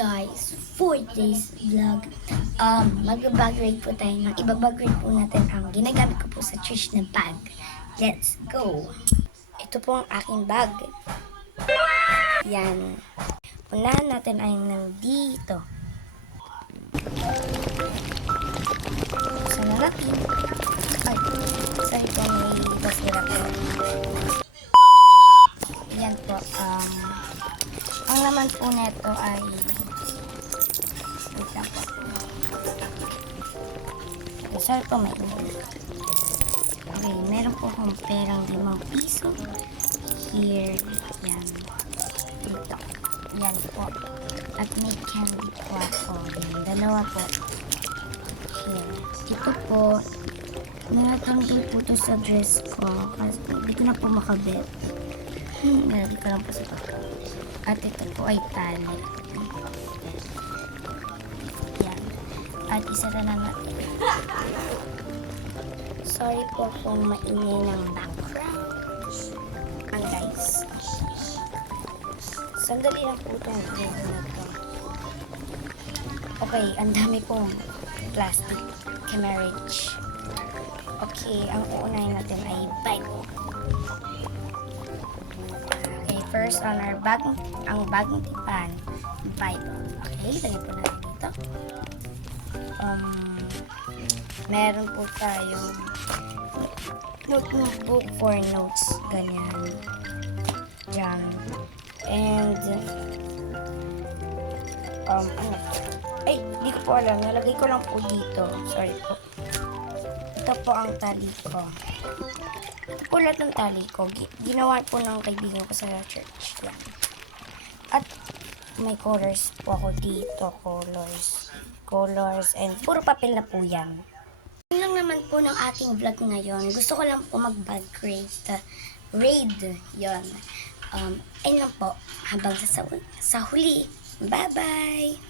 guys, for this vlog, mag-bag raid po tayo ng ibabag raid po natin ang ginagamit ko po sa church na bag. Let's go! Ito po ang aking bag. Yan. Unahan natin ay nandito. Buksan na natin. Ay, sorry po, may basura po. Yan po, ang laman po neto ay wait lang po. Okay, sorry po, may okay, meron po akong perang 5 piso. Here, yan. Dito. Yan po. At may candy po ako. Yan, dalawa po. Here. Dito po, natanggal po ito sa dress ko. Kasi hindi ko na po makabit. Nalagay ko lang po sa pagka. At ito po ay tali. Yan. At isara na natin. Sorry po kung maingay ng background. Ang guys. Sandali lang po itong video na ito. Okay, ang dami pong plastic carriage. Okay, ang uunahin natin ay Bible. First on our bag, ang bagong tipan, Bible. Okay, lagay po natin dito. Meron po tayong notebook for notes, ganyan. Diyan. And, ano? Ay, di ko po alam. Nalagay ko lang po dito. Sorry po. Ito po ang tali ko. Ulat ng tali ko, ginawa po ng kaibigan ko sa church. Yan. At may colors po ako dito, colors, and puro papel na po yan. Yun lang naman po ng ating vlog ngayon. Gusto ko lang po mag-bag raid. Yun. Ayun lang po. Habang sa huli. Bye-bye!